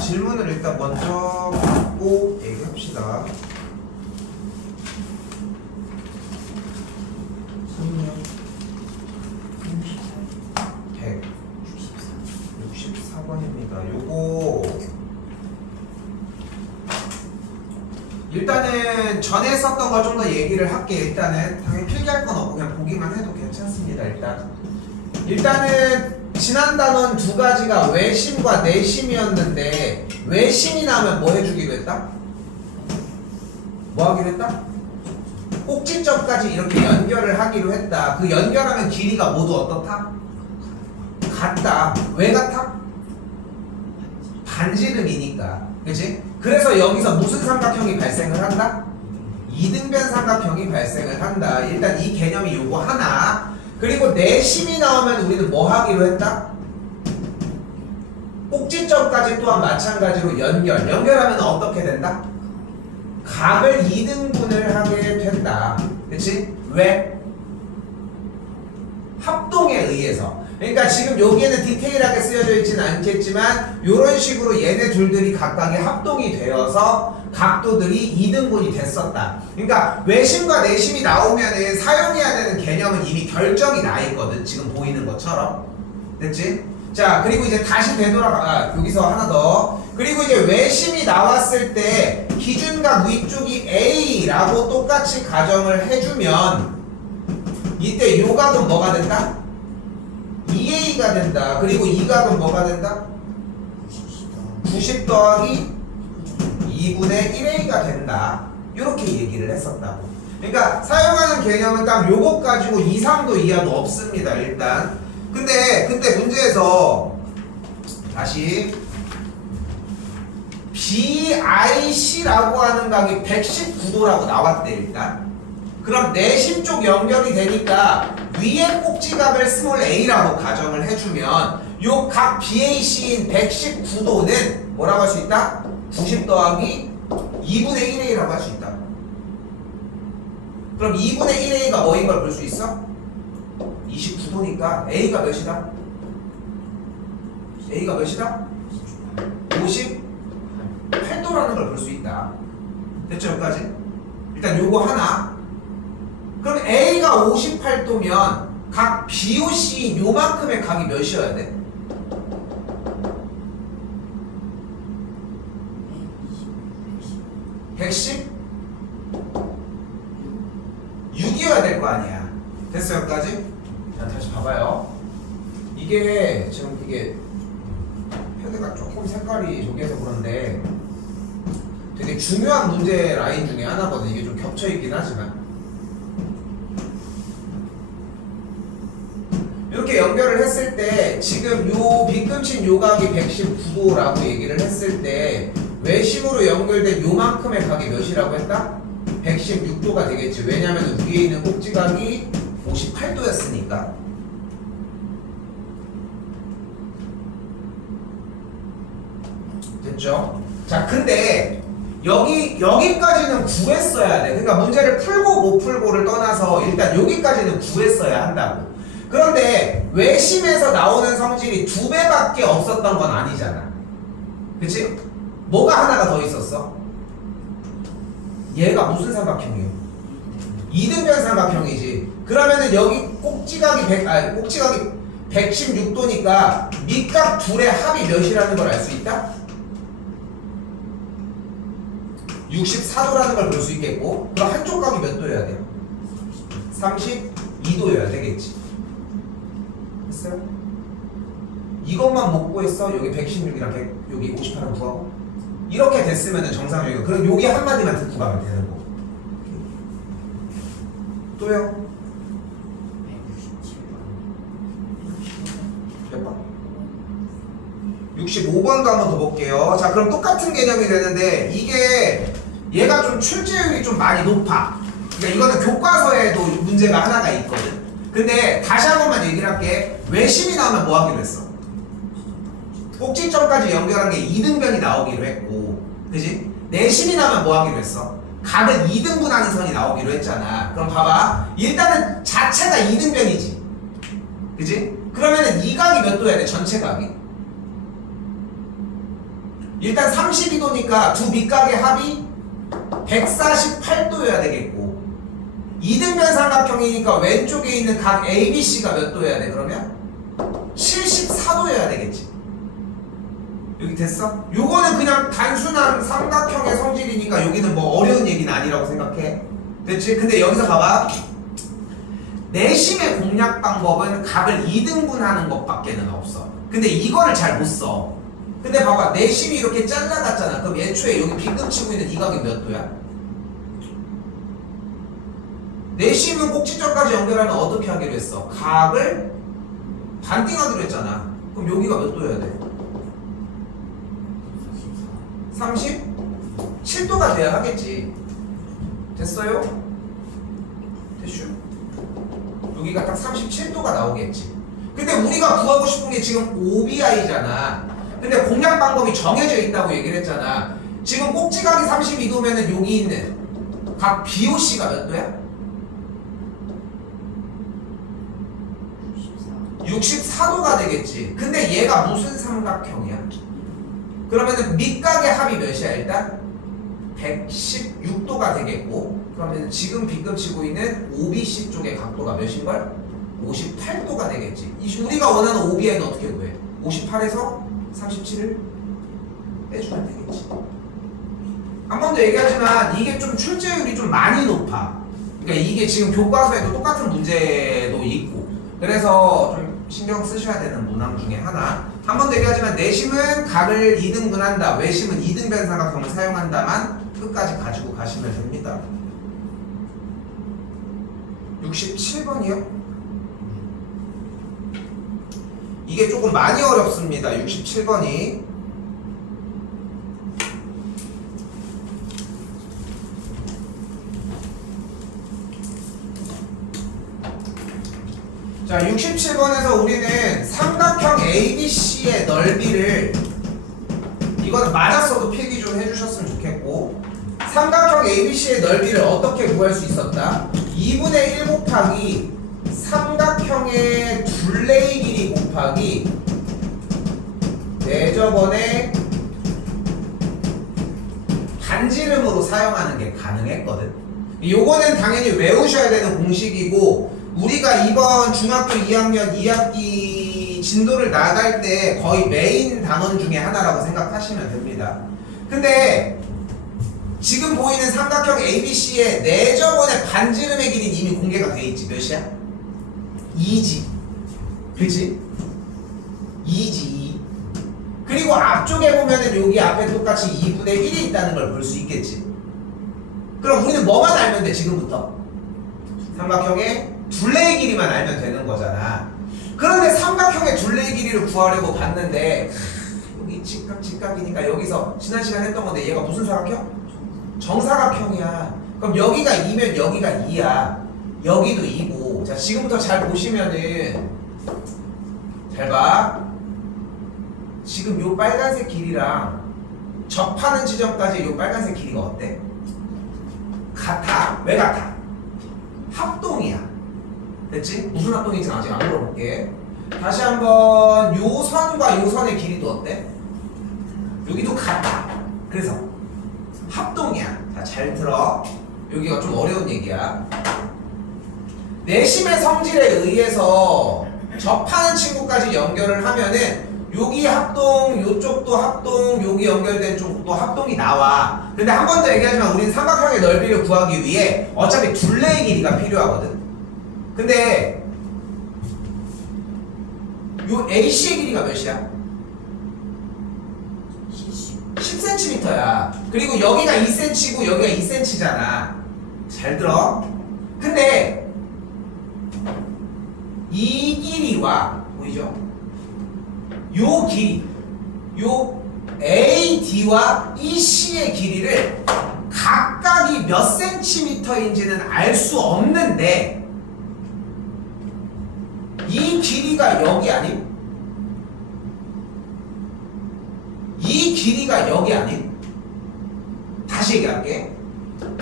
질문을 일단 먼저 받고 얘기합시다. 164번입니다. 요거 일단은 전에 썼던 걸 좀 더 얘기를 할게. 일단은 당연히 필기할 건 없고 그냥 보기만 해도 괜찮습니다. 일단은 지난 단원 두 가지가 외심과 내심이었는데 외심이 나오면 뭐 해주기로 했다? 뭐 하기로 했다? 꼭지점까지 이렇게 연결을 하기로 했다. 그 연결하면 길이가 모두 어떻다? 같다. 왜 같아? 반지름이니까. 그치? 그래서 여기서 무슨 삼각형이 발생을 한다? 이등변 삼각형이 발생을 한다. 일단 이 개념이 요거 하나. 그리고 내심이 나오면 우리는 뭐 하기로 했다? 꼭지점까지 또한 마찬가지로 연결하면 어떻게 된다? 각을 2등분을 하게 된다. 그치? 왜? 합동에 의해서. 그러니까 지금 여기에는 디테일하게 쓰여져 있지는 않겠지만 이런 식으로 얘네 둘들이 각각의 합동이 되어서 각도들이 2등분이 됐었다. 그러니까 외심과 내심이 나오면은 사용해야 되는 개념은 이미 결정이 나 있거든. 지금 보이는 것처럼. 됐지? 자, 그리고 이제 다시 되돌아가. 여기서 하나 더. 그리고 이제 외심이 나왔을 때 기준각 위쪽이 A라고 똑같이 가정을 해주면 이때 요 각은 뭐가 된다? 2A가 된다. 그리고 이 각은 뭐가 된다? 90 더하기 2분의 1A가 된다. 이렇게 얘기를 했었다고. 그러니까 사용하는 개념은 딱 요것 가지고 이상도 이하도 없습니다. 일단. 근데 그때 문제에서 다시 BIC라고 하는 각이 119도라고 나왔대. 일단. 그럼 내심 쪽 연결이 되니까 위에 꼭지각을 스몰 a라고 가정을 해주면 요 각 BAC인 119도는 뭐라고 할 수 있다? 90 더하기 2분의 1a라고 할 수 있다. 그럼 2분의 1a가 뭐인 걸 볼 수 있어? 29도니까 a가 몇이다? a가 몇이다? 58도라는 걸 볼 수 있다. 됐죠? 여기까지? 일단 요거 하나. 그럼 A가 58도면 각 BOC인 요만큼의 각이 몇이어야 돼? 110? 6이어야 될 거 아니야. 됐어? 여기까지? 자, 다시 봐봐요. 이게 지금 이게 헤드가 조금 색깔이 저기해서 그런데 되게 중요한 문제 라인 중에 하나거든. 이게 좀 겹쳐있긴 하지만 이렇게 연결을 했을 때 지금 요 빗금친 요각이 119도라고 얘기를 했을 때 외심으로 연결된 요만큼의 각이 몇이라고 했다? 116도가 되겠지. 왜냐면 위에 있는 꼭지각이 58도였으니까. 됐죠? 자, 근데 여기까지는 구했어야 돼. 그러니까 문제를 풀고 못 풀고를 떠나서 일단 여기까지는 구했어야 한다고. 그런데 외심에서 나오는 성질이 2배밖에 없었던 건 아니잖아. 그치? 뭐가 하나가 더 있었어? 얘가 무슨 삼각형이에요? 이등변 삼각형이지. 그러면은 여기 꼭지각이 116도니까 밑각 둘의 합이 몇이라는 걸 알 수 있다? 64도라는 걸 볼 수 있겠고, 그럼 한쪽 각이 몇 도여야 돼요? 32도여야 되겠지. 됐어요? 이것만 못 구했어. 여기 116이랑 여기 58은 구하고. 이렇게 됐으면 정상적이고. 그럼 여기 한마디만 듣고 가면 되는 거. 또요? 167번. 몇 번? 65번도 한 번 더 볼게요. 자, 그럼 똑같은 개념이 되는데 이게 얘가 좀 출제율이 좀 많이 높아. 그러니까 이거는 교과서에도 문제가 하나가 있거든. 근데 다시 한 번만 얘기를 할게. 외심이 나오면 뭐 하기로 했어? 꼭지점까지 연결한 게 이등변이 나오기로 했고, 그지? 내심이 나오면 뭐 하기로 했어? 각을 2등분하는 선이 나오기로 했잖아. 그럼 봐봐. 일단은 자체가 2등변이지. 그지? 그러면은 이 각이 몇 도여야 돼? 전체 각이. 일단 32도니까 두 밑각의 합이 148도여야 되겠고 2등변 삼각형이니까 왼쪽에 있는 각 ABC가 몇 도여야 돼? 그러면 74도여야 되겠지. 여기 됐어? 요거는 그냥 단순한 삼각형의 성질이니까 여기는 뭐 어려운 얘기는 아니라고 생각해. 됐지? 근데 여기서 봐봐. 내심의 공략 방법은 각을 2등분하는 것밖에는 없어. 근데 이거를 잘 못 써. 근데 봐봐. 내심이 이렇게 잘라갔잖아. 그럼 애초에 여기 빈금 치고 있는 이 각이 몇 도야? 내심은 꼭지점까지 연결하면 어떻게 하기로 했어? 각을 반띵하기로 했잖아. 그럼 여기가 몇 도여야 돼? 37도가 돼야 하겠지. 됐어요? 됐슈? 여기가 딱 37도가 나오겠지. 근데 우리가 구하고 싶은 게 지금 OBI잖아. 근데 공략 방법이 정해져 있다고 얘기를 했잖아. 지금 꼭지각이 32도면은 여기 있는 각 BOC가 몇 도야? 64도가 되겠지. 근데 얘가 무슨 삼각형이야? 그러면은 밑각의 합이 몇이야 일단? 116도가 되겠고 그러면 지금 빈금 치고 있는 OBC 쪽의 각도가 몇인걸? 58도가 되겠지. 우리가 원하는 OBI는 어떻게 구해? 58에서 37을 빼주면 되겠지. 한 번 더 얘기하지만 이게 좀 출제율이 좀 많이 높아. 그러니까 이게 지금 교과서에도 똑같은 문제도 있고 그래서 좀 신경 쓰셔야 되는 문항 중에 하나. 한 번 더 얘기하지만 내심은 각을 2등분한다. 외심은 2등변 삼각형을 사용한다만 끝까지 가지고 가시면 됩니다. 67번이요? 이게 조금 많이 어렵습니다. 67번이. 자, 67번에서 우리는 삼각형 ABC의 넓이를 이거는 맞았어도 필기 좀 해주셨으면 좋겠고 삼각형 ABC의 넓이를 어떻게 구할 수 있었다? 2분의 1 곱하기 삼각형의 둘레의 길이 곱하기 내저번의 반지름으로 사용하는 게 가능했거든. 요거는 당연히 외우셔야 되는 공식이고 우리가 이번 중학교 2학년 2학기 진도를 나갈 때 거의 메인 단원 중에 하나라고 생각하시면 됩니다. 근데 지금 보이는 삼각형 ABC의 내저번의 반지름의 길이는 이미 공개가 돼 있지. 몇이야? 2지. 그치? 2지 2. 그리고 앞쪽에 보면은 여기 앞에 똑같이 2분의 1이 있다는 걸 볼 수 있겠지. 그럼 우리는 뭐만 알면 돼 지금부터? 삼각형의 둘레의 길이만 알면 되는 거잖아. 그런데 삼각형의 둘레의 길이를 구하려고 봤는데 여기 직각이니까 여기서 지난 시간에 했던 건데 얘가 무슨 사각형? 정사각형이야. 그럼 여기가 2면 여기가 2야. 여기도 2고. 자, 지금부터 잘 보시면은 잘 봐. 지금 요 빨간색 길이랑 접하는 지점까지 요 빨간색 길이가 어때? 같아. 왜 같아? 합동이야. 됐지? 무슨 합동인지 아직 안 물어볼게. 다시 한번 요 선과 요 선의 길이도 어때? 여기도 같아. 그래서 합동이야. 자, 잘 들어. 여기가 좀 어려운 얘기야. 내심의 성질에 의해서 접하는 친구까지 연결을 하면은 여기 합동, 요쪽도 합동, 여기 연결된 쪽도 합동이 나와. 근데 한 번 더 얘기하지만 우리는 삼각형의 넓이를 구하기 위해 어차피 둘레의 길이가 필요하거든. 근데 요 AC의 길이가 몇이야? 10cm야. 그리고 여기가 2cm고 여기가 2cm잖아. 잘 들어. 근데 이 길이와 보이죠? 요 길이, 요 AD와 EC의 길이를 각각이 몇 cm인지는 알 수 없는데 이 길이가 여기 아님? 이 길이가 여기 아님? 다시 얘기할게.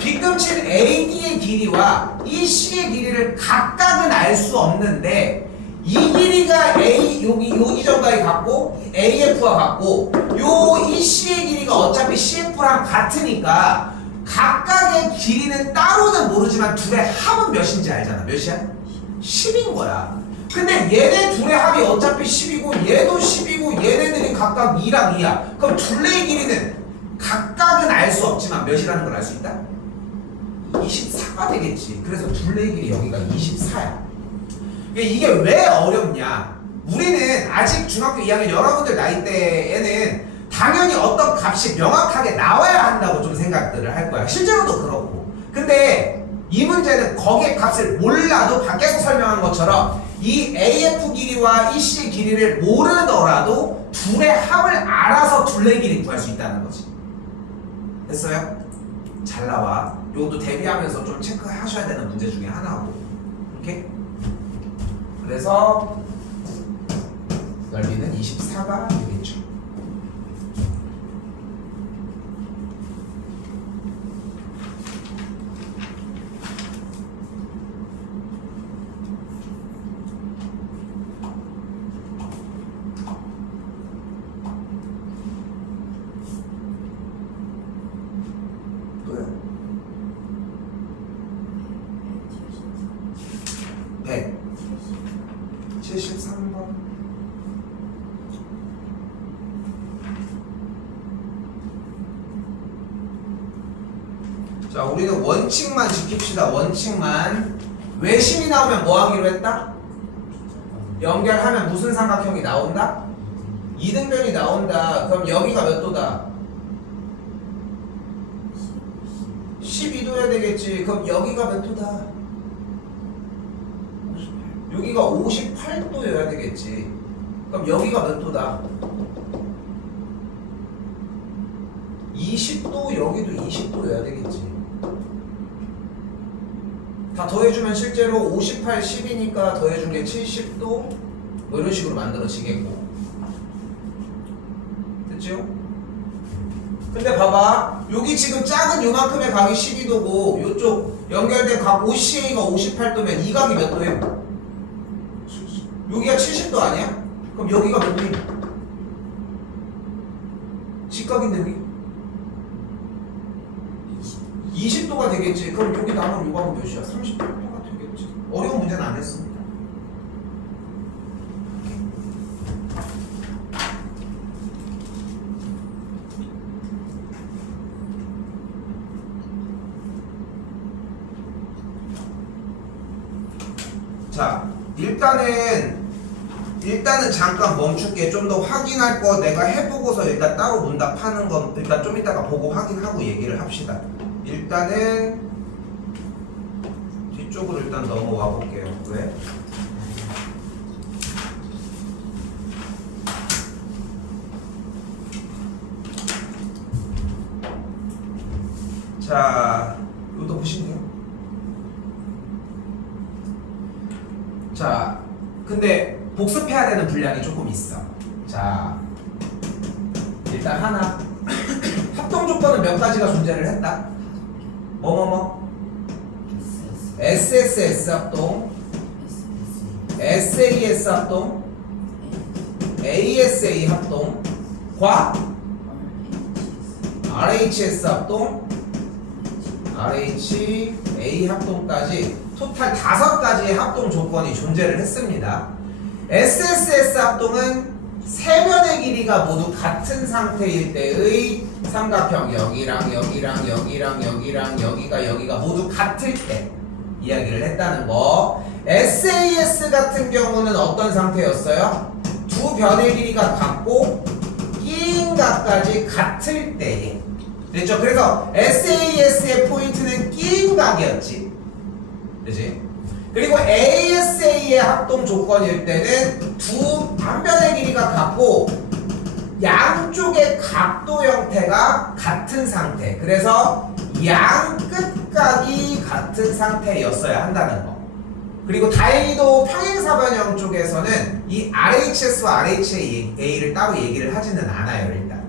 빗금친 AD의 길이와 EC의 길이를 각각은 알 수 없는데 이 길이가 A 요 이점과의 같고 AF와 같고 요 EC의 길이가 어차피 CF랑 같으니까 각각의 길이는 따로는 모르지만 둘의 합은 몇인지 알잖아. 몇이야? 10인 거야. 근데 얘네 둘의 합이 어차피 10이고 얘도 10이고 얘네들이 각각 2랑 2야. 그럼 둘의 길이는 각각은 알 수 없지만 몇이라는 걸 알 수 있다? 24가 되겠지. 그래서 둘의 길이 여기가 24야. 이게 왜 어렵냐? 우리는 아직 중학교 2학년 여러분들 나이 때에는 당연히 어떤 값이 명확하게 나와야 한다고 좀 생각들을 할 거야. 실제로도 그렇고. 근데 이 문제는 거기에 값을 몰라도 밖에서 설명한 것처럼 이 AF 길이와 EC의 길이를 모르더라도 둘의 합을 알아서 둘의 길이 구할 수 있다는 거지. 됐어요? 잘 나와. 요것도 대비하면서 좀 체크하셔야 되는 문제 중에 하나고. 이렇게? 그래서 넓이는 24가 되겠죠. 또요? 173번. 자, 우리는 원칙만 지킵시다. 원칙만. 외심이 나오면 뭐 하기로 했다? 연결하면 무슨 삼각형이 나온다? 이등변이 나온다. 그럼 여기가 몇 도다? 12도야 되겠지. 그럼 여기가 몇 도다? 여기가 58도여야 되겠지. 그럼 여기가 몇 도다? 20도, 여기도 20도여야 되겠지. 다 더해주면 실제로 58, 10이니까 더해준 게 70도 뭐 이런 식으로 만들어지겠고. 됐죠? 근데 봐봐, 여기 지금 작은 요만큼의 각이 12도고 요쪽 연결된 각 OCA가 58도면 이 각이 몇 도예요? 여기가 70도 아니야? 그럼 여기가 몇 도임? 직각인데 여기? 20도가 되겠지. 그럼 여기 남은 요 각은 몇이야? 38도가 되겠지. 어려운 문제는 안 했습니다. 자, 일단은 잠깐 멈출게. 좀 더 확인할 거 내가 해보고서 일단 따로 문답하는 건 일단 좀 이따가 보고 확인하고 얘기를 합시다. 일단은 뒤쪽으로 일단 넘어와 볼게요. 왜? 자, 이것도 보시면 돼요. 자, 근데 복습해야 되는 분량이 조금 있어. 자, 일단 하나. 합동 조건은 몇 가지가 존재를 했다? 뭐뭐뭐? SSS 합동, SAS 합동, ASA 합동과 RHS 합동, RHA 합동까지 토탈 5가지의 합동 조건이 존재를 했습니다. SSS 합동은 세변의 길이가 모두 같은 상태일 때의 삼각형, 여기랑 여기랑 여기랑 여기랑 여기가 모두 같을 때 이야기를 했다는 거. SAS 같은 경우는 어떤 상태였어요? 두 변의 길이가 같고 끼인 각까지 같을 때에. 됐죠? 그래서 SAS의 포인트는 끼인 각이었지. 그치? 그리고 ASA의 합동 조건일 때는 두 반변의 길이가 같고 양쪽의 각도 형태가 같은 상태. 그래서 양 끝각이 같은 상태였어야 한다는 거. 그리고 다행히도 평행사변형 쪽에서는 이 RHS와 RHA를 따로 얘기를 하지는 않아요. 일단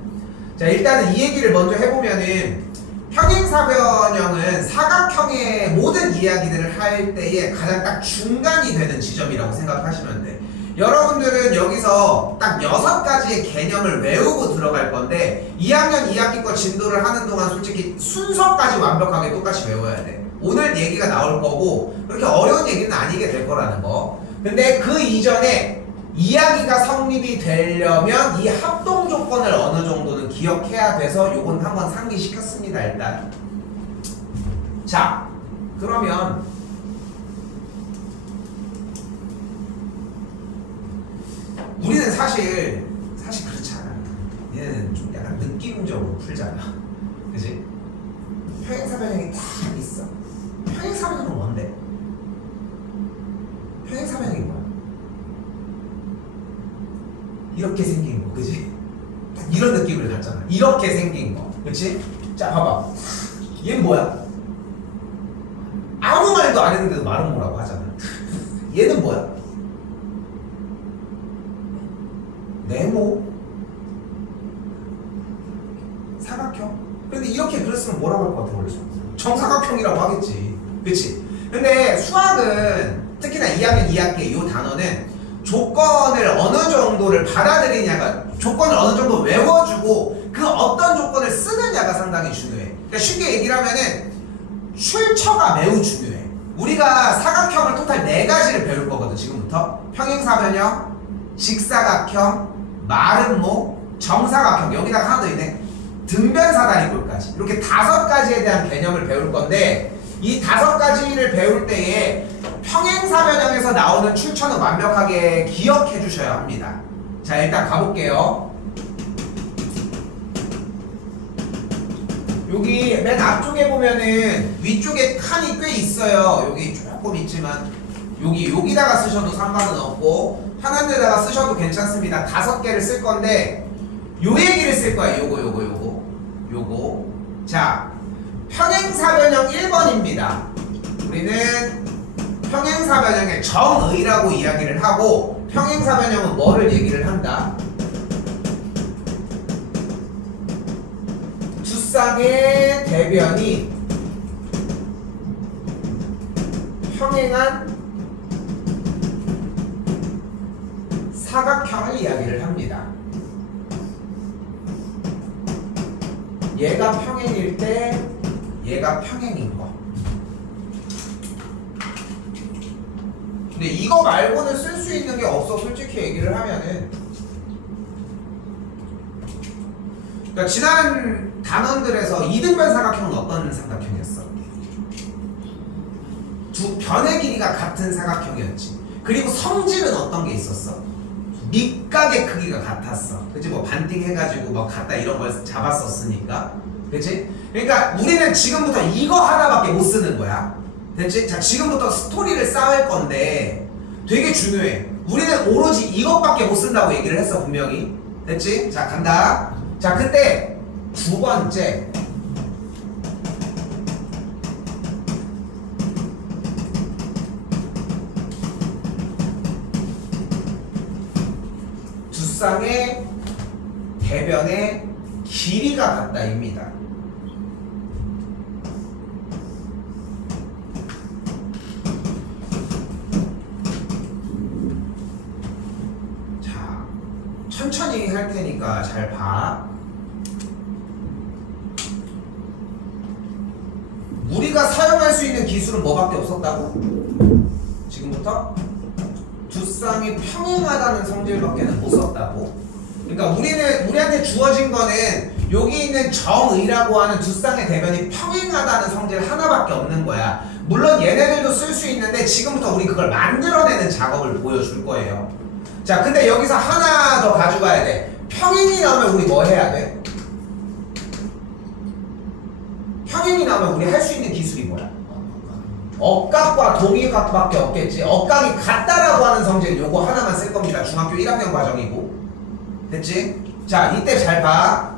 자, 일단은 이 얘기를 먼저 해보면은 평행사변형은 사각형의 모든 이야기들을 할 때에 가장 딱 중간이 되는 지점이라고 생각하시면 돼. 여러분들은 여기서 딱 6가지의 개념을 외우고 들어갈 건데 2학년 2학기 거 진도를 하는 동안 솔직히 순서까지 완벽하게 똑같이 외워야 돼. 오늘 얘기가 나올 거고 그렇게 어려운 얘기는 아니게 될 거라는 거. 근데 그 이전에 이야기가 성립이 되려면 이 합동 조건을 어느 정도는 기억해야 돼서 요건 한번 상기시켰습니다. 일단 자 그러면 우리는 사실 그렇지 않아. 얘는 좀 약간 느낌적으로 풀잖아. 그치? 평행사변형이 딱 있어. 평행사변형은 뭔데? 평행사변형이 뭐야? 이렇게 생긴 거, 그치? 딱 이런 느낌을 갖잖아. 이렇게 생긴 거, 그치? 자, 봐봐. 얘는 뭐야? 아무 말도 안 했는데도 말은 뭐라고 하잖아. 얘는 뭐야? 네모 사각형. 근데 이렇게 그렸으면 뭐라고 할 것 같아? 원래 정사각형이라고 하겠지, 그치? 근데 수학은 특히나 2학년 2학기 이 단어는 조건을 어느 정도를 받아들이냐가, 조건을 어느 정도 외워주고 그 어떤 조건을 쓰느냐가 상당히 중요해. 그러니까 쉽게 얘기를 하면은 출처가 매우 중요해. 우리가 사각형을 토탈 4가지를 배울 거거든 지금부터. 평행사변형, 직사각형, 마름모, 정사각형, 여기다가 하나 더 있네. 등변사다리꼴까지. 이렇게 5가지에 대한 개념을 배울 건데 이 5가지를 배울 때에 평행사변형에서 나오는 출처는 완벽하게 기억해 주셔야 합니다. 자, 일단 가볼게요. 여기 맨 앞쪽에 보면은 위쪽에 칸이 꽤 있어요. 여기 조금 있지만 여기다가 쓰셔도 상관은 없고 하나는 데다가 쓰셔도 괜찮습니다. 5개를 쓸 건데 요 얘기를 쓸 거예요. 요거. 자, 평행사변형 1번입니다. 우리는 평행사변형의 정의라고 이야기를 하고 평행사변형은 뭐를 얘기를 한다? 두 쌍의 대변이 평행한 사각형을 이야기를 합니다. 얘가 평행일 때 얘가 평행인 거. 근데 이거 말고는 쓸 수 있는 게 없어. 솔직히 얘기를 하면은. 그러니까 지난 단원들에서 이등변 사각형은 어떤 사각형이었어? 두 변의 길이가 같은 사각형이었지. 그리고 성질은 어떤 게 있었어? 밑각의 크기가 같았어. 그치? 뭐 반띵 해가지고 뭐 갖다 이런 걸 잡았었으니까. 그치? 그러니까 우리는 지금부터 이거 하나밖에 못 쓰는 거야. 됐지? 자, 지금부터 스토리를 쌓을 건데 되게 중요해. 우리는 오로지 이것밖에 못 쓴다고 얘기를 했어, 분명히. 됐지? 자, 간다. 자, 그때 두 번째. 두 쌍의 대변의 길이가 같다입니다. 자, 천천히 할 테니까 잘 봐. 우리가 사용할 수 있는 기술은 뭐밖에 없었다고? 지금부터? 두 쌍이 평행하다는 성질밖에는 못 썼다고? 그러니까 우리한테 주어진 거는 여기 있는 정의라고 하는 두 쌍의 대변이 평행하다는 성질 하나밖에 없는 거야. 물론 얘네들도 쓸 수 있는데 지금부터 우리 그걸 만들어내는 작업을 보여줄 거예요. 자, 근데 여기서 하나 더 가져가야 돼. 평행이 나오면 우리 뭐 해야 돼? 평행이 나오면 우리 할 수 있는 기술이 뭐야? 억각과 동의각밖에 없겠지. 억각이 같다라고 하는 성질 요거 하나만 쓸 겁니다. 중학교 1학년 과정이고. 됐지? 자, 이때 잘 봐.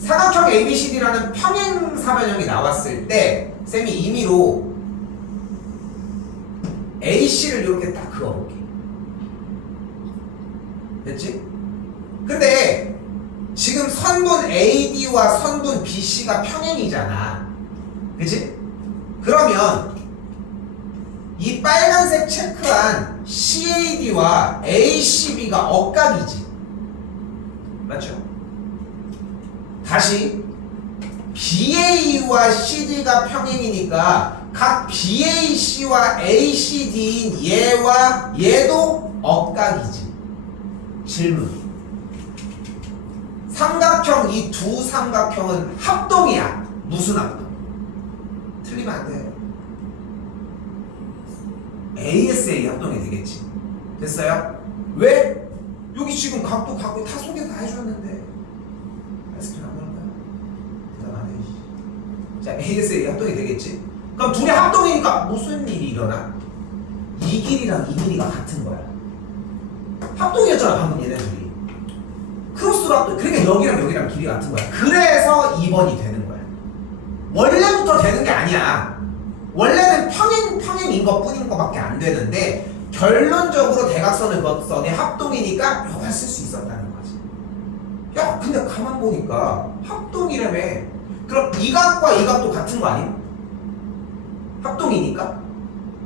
사각형 ABCD라는 평행사변형이 나왔을 때 쌤이 임의로 AC를 이렇게 딱 그어볼게. 됐지? 근데 지금 선분 AD와 선분 BC가 평행이잖아. 그치? 그러면 이 빨간색 체크한 CAD와 ACB가 억각이지. 맞죠? 다시 BA와 CD가 평행이니까 각 BAC와 ACD인 얘와 얘도 억각이지. 질문. 삼각형 이 두 삼각형은 합동이야. 무슨 합동? 틀리면 안 돼. ASA 합동이 되겠지. 됐어요? 왜? 여기 지금 각도 다 소개 다 해줬는데 아이스크림 안 먹을 거야? 대답 안 해. 자, ASA 합동이 되겠지. 그럼 둘이 합동이니까 무슨 일이 일어나? 이 길이랑 이 길이가 같은 거야. 합동이었잖아 방금 얘네 둘이. 크로스로 합동. 그러니까 여기랑 여기랑 길이가 같은 거야. 그래서 2번이 되는 거야. 원래부터 되는 게 아니야. 원래는 평행인 것 뿐인 것밖에 안 되는데 결론적으로 대각선을 거선이 합동이니까 이걸 쓸 수 있었다는 거지. 야 근데 가만 보니까 합동이라며. 그럼 이 각과 이 각도 같은 거 아님? 합동이니까.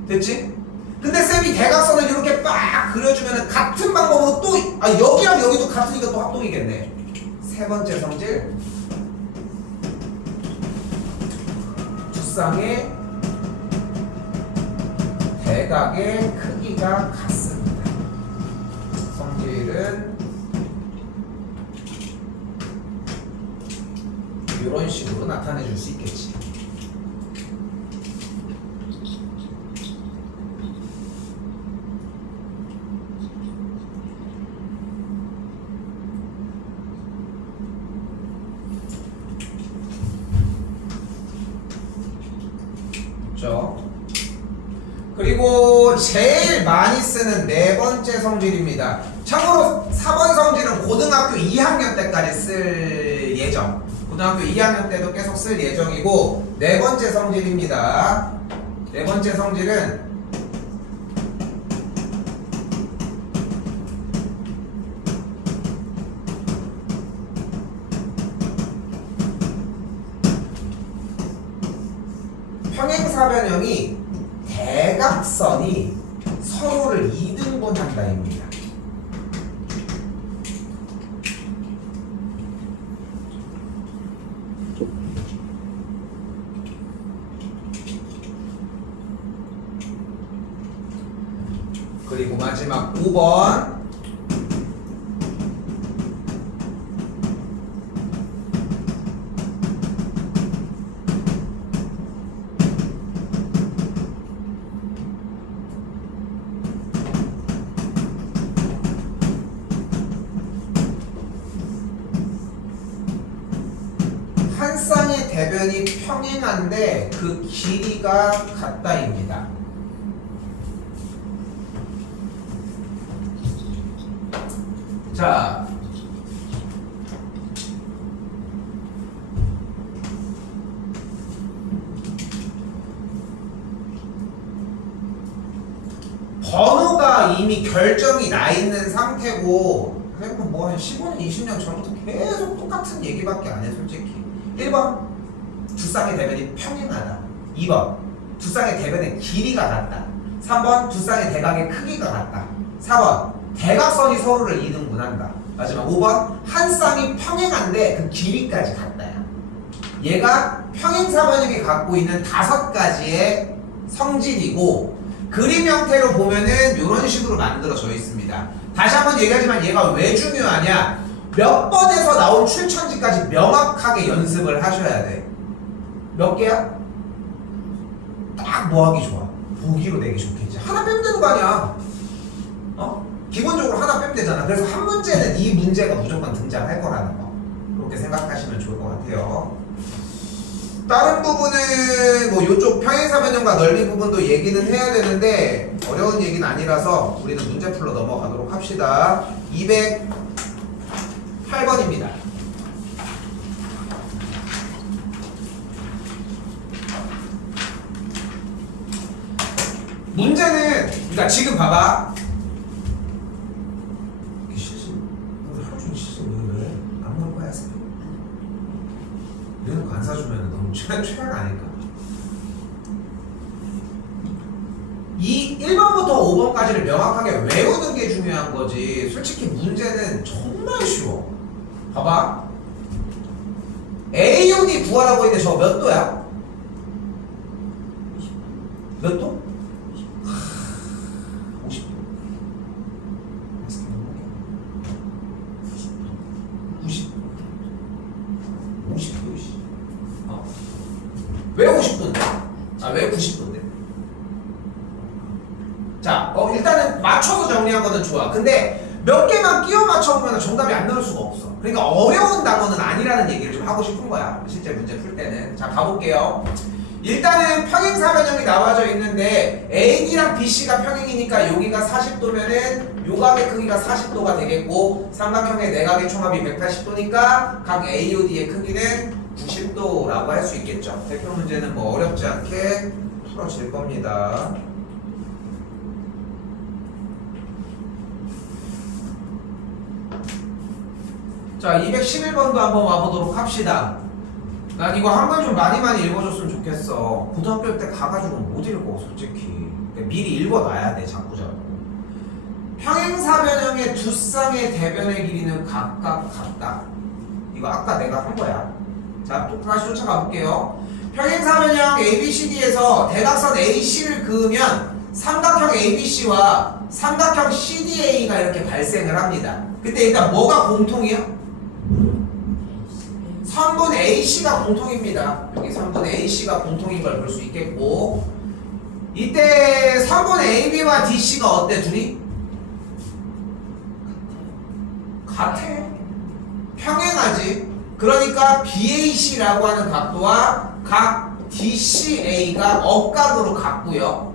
됐지? 근데 쌤이 대각선을 이렇게 빡 그려주면 같은 방법으로 또 여기랑 여기도 같으니까 또 합동이겠네. 세 번째 성질. 두쌍의 대각의 크기가 같습니다. 성질은 이런 식으로 나타내 줄 수 있겠지. 그리고 제일 많이 쓰는 네 번째 성질입니다. 참고로 4번 성질은 고등학교 2학년 때까지 쓸 예정. 고등학교 2학년 때도 계속 쓸 예정이고 네 번째 성질입니다. 네 번째 성질은 평행사변형이 대각선이 서로를 2등분한다입니다. 그리고 마지막 5번. 한 쌍의 대변이 평행한데 그 길이가 같다입니다. 자, 번호가 이미 결정이 나 있는 상태고 뭐 한 15년, 20년 전부터 계속 똑같은 얘기밖에 안 해 솔직히. 1번 두 쌍의 대변이 평행하다. 2번 두 쌍의 대변의 길이가 같다. 3번 두 쌍의 대각의 크기가 같다. 4번 대각선이 서로를 2등분한다. 마지막 5번 한 쌍이 평행한데 그 길이까지 같다야. 얘가 평행사변형이 갖고 있는 5가지의 성질이고 그림 형태로 보면은 이런 식으로 만들어져 있습니다. 다시 한번 얘기하지만 얘가 왜 중요하냐? 몇 번에서 나온 출천지까지 명확하게 연습을 하셔야 돼. 몇 개야? 딱 뭐 하기 좋아? 보기로 내기 좋겠지. 하나 빼면 되는 거 아니야? 기본적으로 하나 빼면 되잖아. 그래서 한 문제는 이 문제가 무조건 등장할 거라는 거. 그렇게 생각하시면 좋을 것 같아요. 다른 부분은 뭐 이쪽 평행사변형과 넓이 부분도 얘기는 해야 되는데 어려운 얘기는 아니라서 우리는 문제 풀러 넘어가도록 합시다. 208번입니다. 문제는 그러니까 지금 봐봐. 이게 실수. 오늘 하루 종일 실수 왜? 안 먹을 거야? 최악 아닐까? 1번부터 5번까지를 명확하게 외우는 게 중요한 거지. 솔직히 문제는 정말 쉬워. 봐봐. AOD 구하라고 했는데 저거 몇 도야? 몇 도? 50도. 90도. 50도. 왜 50도인데? 왜 90도인데? 자, 일단은 맞춰서 정리한 거는 좋아. 근데 몇 개만 끼워 맞춰보면 정답이 안 나올 수가 없어. 그러니까 어려운 단어는 아니라는 얘기를 좀 하고 싶은 거야. 실제 문제 풀 때는. 자, 가볼게요. 일단은 평행사변형이 나와져 있는데 AD랑 BC가 평행이니까 여기가 40도면은 요각의 크기가 40도가 되겠고 삼각형의 내각의 총합이 180도니까 각 AOD의 크기는 90도라고 할 수 있겠죠. 대표 문제는 뭐 어렵지 않게 풀어질 겁니다. 자, 211번도 한번 와보도록 합시다. 난 이거 한번 좀 많이 읽어줬으면 좋겠어. 고등학교 때 가가지고 못 읽어, 솔직히. 그러니까 미리 읽어놔야 돼, 자꾸. 평행사변형의 두 쌍의 대변의 길이는 각각 같다. 이거 아까 내가 한 거야. 자, 또 다시 쫓아가 볼게요. 평행사변형 ABCD에서 대각선 AC를 그으면 삼각형 ABC와 삼각형 CDA가 이렇게 발생을 합니다. 근데 일단 뭐가 공통이야? 3분 AC가 공통입니다. 여기 3분 AC가 공통인 걸 볼 수 있겠고, 이때 3분 AB와 DC가 어때? 둘이? 같아. 평행하지. 그러니까 BAC라고 하는 각도와 각 DCA가 억각으로 같고요.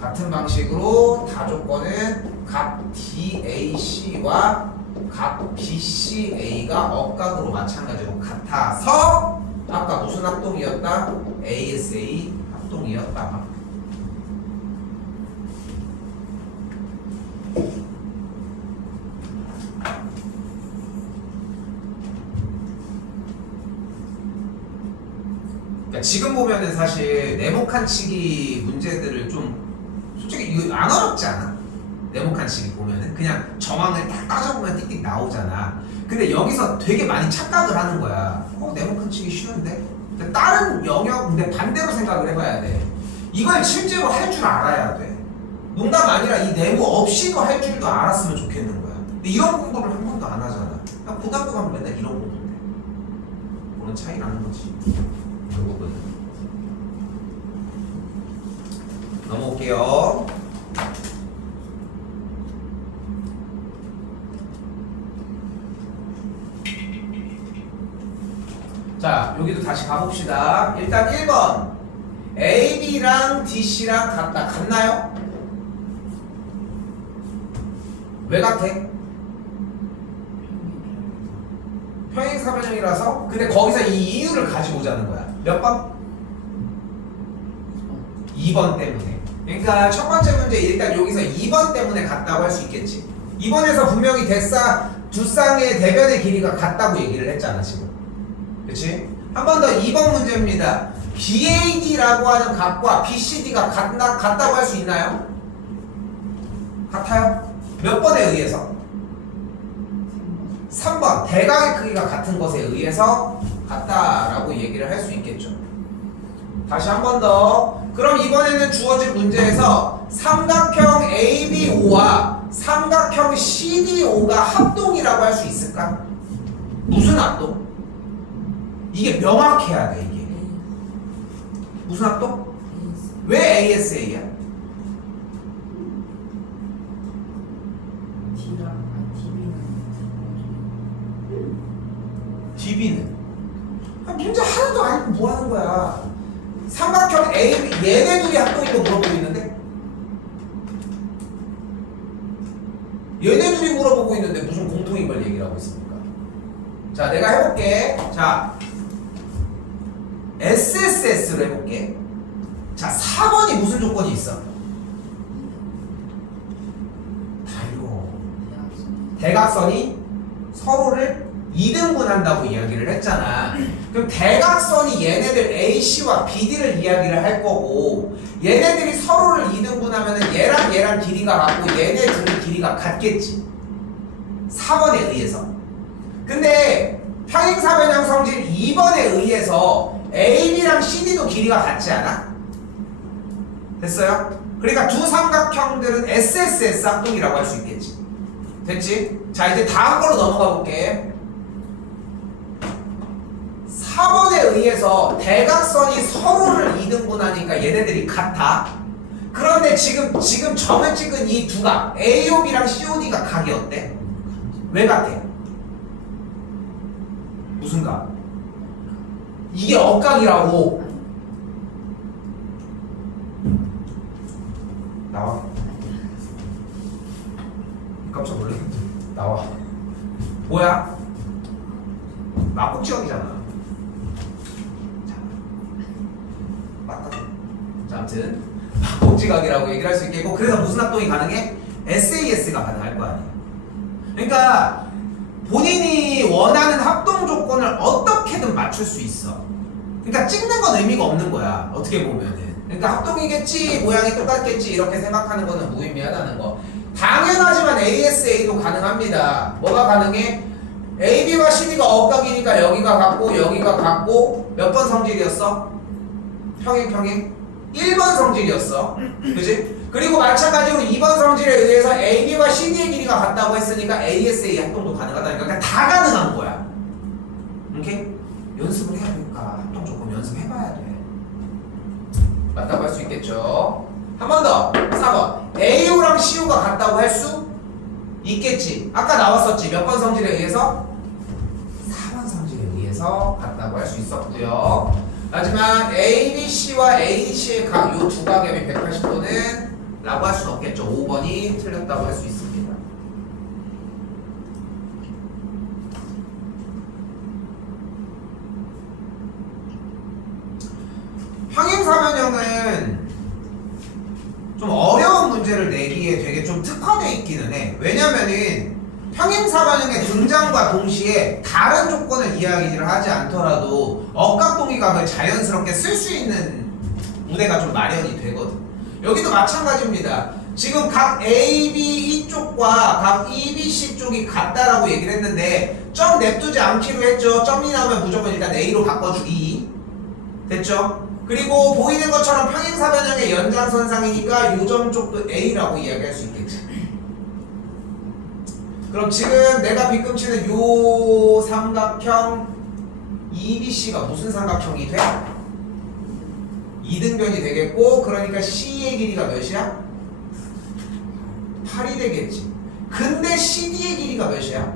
같은 방식으로 다 조건은 각 DAC와 각 BCA가 억각으로 마찬가지로 같아서 아까 무슨 합동이었다? ASA 합동이었다. 그러니까 지금 보면은 사실 네모칸치기 문제들을 좀 솔직히 이거 안 어렵지 않아? 네모칸치기 보면은 그냥 정황을 딱 따져보면 띡띡 나오잖아. 근데 여기서 되게 많이 착각을 하는 거야. 네모칸치기 쉬운데? 다른 영역, 근데 반대로 생각을 해봐야 돼. 이걸 실제로 할 줄 알아야 돼. 농담 아니라 이 네모 없이도 할 줄도 알았으면 좋겠는 거야. 근데 이런 공부를 한 번도 안 하잖아. 그냥 고등학교 가면 맨날 이런 공부인데. 그런 차이 나는 거지. 결국은. 넘어올게요. 자, 여기도 다시 가봅시다. 일단 1번 AB랑 DC랑 같다. 같나요? 왜 같아? 평행사변형이라서? 근데 거기서 이 이유를 가지고 오자는 거야. 몇 번? 2번 때문에. 그러니까 첫 번째 문제 일단 여기서 2번 때문에 같다고 할 수 있겠지. 2번에서 분명히 두 쌍의 대변의 길이가 같다고 얘기를 했잖아 지금. 그치? 한 번 더 2번 문제입니다. BAD라고 하는 각과 BCD가 같다고 할 수 있나요? 같아요? 몇 번에 의해서? 3번 대각의 크기가 같은 것에 의해서 같다라고 얘기를 할 수 있겠죠. 다시 한 번 더. 그럼 이번에는 주어진 문제에서 삼각형 ABO와 삼각형 CDO가 합동이라고 할 수 있을까? 무슨 합동? 이게 명확해야 돼. 이게 무슨 합동? 왜 ASA야? DB는 문제 하나도 아니고 뭐 하는 거야? 삼각형 AB 얘네 둘이 합동인 거 물어보고 있는데 얘네 둘이 물어보고 있는데 무슨 공통인 걸 얘기를 하고 있습니까? 자, 내가 해볼게. 자, SSS로 해볼게. 자, 4번이 무슨 조건이 있어? 다 이거 대각선이 서로를 2등분 한다고 이야기를 했잖아. 그럼 대각선이 얘네들 AC와 BD를 이야기를 할 거고 얘네들이 서로를 2등분하면은 얘랑 얘랑 길이가 같고 얘네 둘이 길이가 같겠지. 4번에 의해서. 근데 평행사변형 성질 2번에 의해서 AB랑 CD도 길이가 같지 않아? 됐어요? 그러니까 두 삼각형들은 SSS 합동이라고 할 수 있겠지. 됐지? 자, 이제 다음 걸로 넘어가 볼게. 4번에 의해서 대각선이 서로를 2등분하니까 얘네들이 같아. 그런데 지금 점을 찍은 이 두 각 AOB랑 COD가 각이 어때? 왜 같아? 무슨 각? 이게 억각이라고. 나와. 깜짝 놀랐는데. 나와. 뭐야? 막국지각이잖아. 자, 맞다. 자, 아무튼 막국지각이라고 얘기를 할 수 있겠고, 그래서 무슨 합동이 가능해? SAS가 가능할 거 아니야. 그러니까 본인이 원하는 합동 조건을 어떻게든 맞출 수 있어. 그러니까 찍는 건 의미가 없는 거야. 어떻게 보면은. 그러니까 합동이겠지, 모양이 똑같겠지 이렇게 생각하는 거는 무의미하다는 거. 당연하지만 ASA도 가능합니다. 뭐가 가능해? AB와 CD가 억각이니까 여기가 같고 여기가 같고 몇 번 성질이었어? 평행 1번 성질이었어. 그치? 그리고 마찬가지로 2번 성질에 의해서 AB와 CD의 길이가 같다고 했으니까 ASA 합동도 가능하다니까. 그러니까 다 가능한 거야. 오케이? 연습을 해야 되니까 합동 조건 연습해봐야 돼. 맞다고 할 수 있겠죠. 한 번 더. 4번. AO랑 CO가 같다고 할 수 있겠지. 아까 나왔었지. 몇 번 성질에 의해서? 4번 성질에 의해서 같다고 할 수 있었고요. 하지만 ABC와 ADC의 각, 요 두 각의 180도는 라고 할 수는 없겠죠. 5번이 틀렸다고 할 수 있습니다. 평행사변형은 좀 어려운 문제를 내기에 되게 좀 특화되어 있기는 해. 왜냐면은 평행사변형의 등장과 동시에 다른 조건을 이야기를 하지 않더라도 억각동의각을 자연스럽게 쓸 수 있는 무대가 좀 마련이 되거든. 여기도 마찬가지입니다. 지금 각 AB 이쪽과 각 EBC 쪽이 같다라고 얘기를 했는데 점 냅두지 않기로 했죠. 점이 나오면 무조건 일단 A로 바꿔주기. 됐죠? 그리고 보이는 것처럼 평행사변형의 연장선상이니까 요 점 쪽도 A라고 이야기할 수 있겠지. 그럼 지금 내가 빗금치는 요 삼각형 EBC가 무슨 삼각형이 돼? 2등변이 되겠고, 그러니까 C의 길이가 몇이야? 8이 되겠지. 근데 CD의 길이가 몇이야?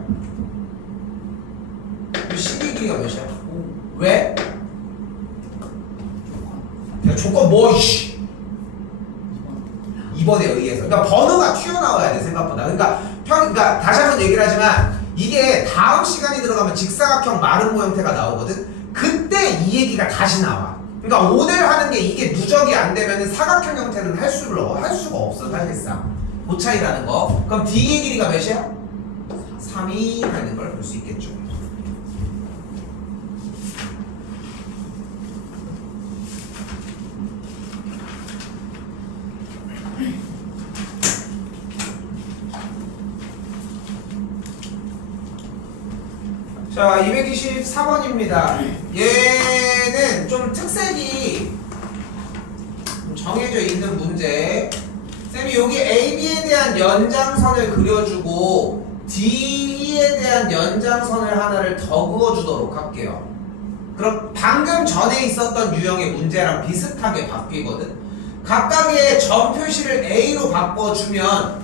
CD의 길이가 몇이야? 왜? 야, 조건 뭐, 이씨! 2번에 의해서. 그러니까 번호가 튀어나와야 돼, 생각보다. 그러니까 다시 한번 얘기를 하지만, 이게 다음 시간이 들어가면 직사각형 마름모 형태가 나오거든? 그때 이 얘기가 다시 나와. 그러니까 오늘 하는 게 이게 누적이 안 되면 사각형 형태는 할 수가 없어, 사실상. 그 차이라는 거. 그럼 D의 길이가 몇이야? 3이 되는 걸 볼 수 있겠죠. 자, 224번입니다. 얘는 좀 특색이 좀 정해져 있는 문제. 쌤이 여기 AB에 대한 연장선을 그려주고 DE에 대한 연장선을 하나를 더 그어주도록 할게요. 그럼 방금 전에 있었던 유형의 문제랑 비슷하게 바뀌거든. 각각의 점 표시를 A로 바꿔주면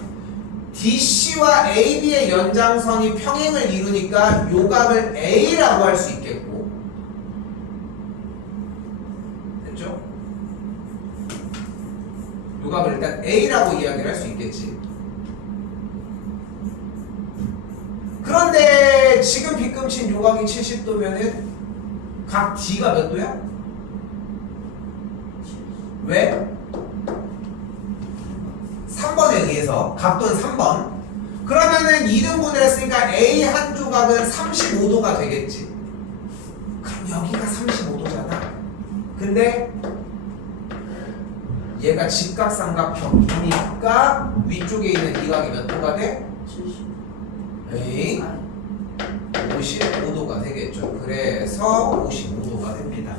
DC와 AB의 연장선이 평행을 이루니까 요 값을 A라고 할 수 있겠고, 됐죠? 요 값을 일단 A라고 이야기를 할 수 있겠지. 그런데 지금 빗금친 요 각이 70도면은 각 D가 몇 도야? 왜? 3번에 의해서 각도는 3번. 그러면은 2등분을 했으니까 A 한 조각 삼각은 35도가 되겠지. 그럼 여기가 35도잖아. 근데 얘가 직각삼각형이니까 위쪽에 있는 이 각이 몇 도가 돼? 70. 에이, 55도가 되겠죠. 그래서 55도가 됩니다.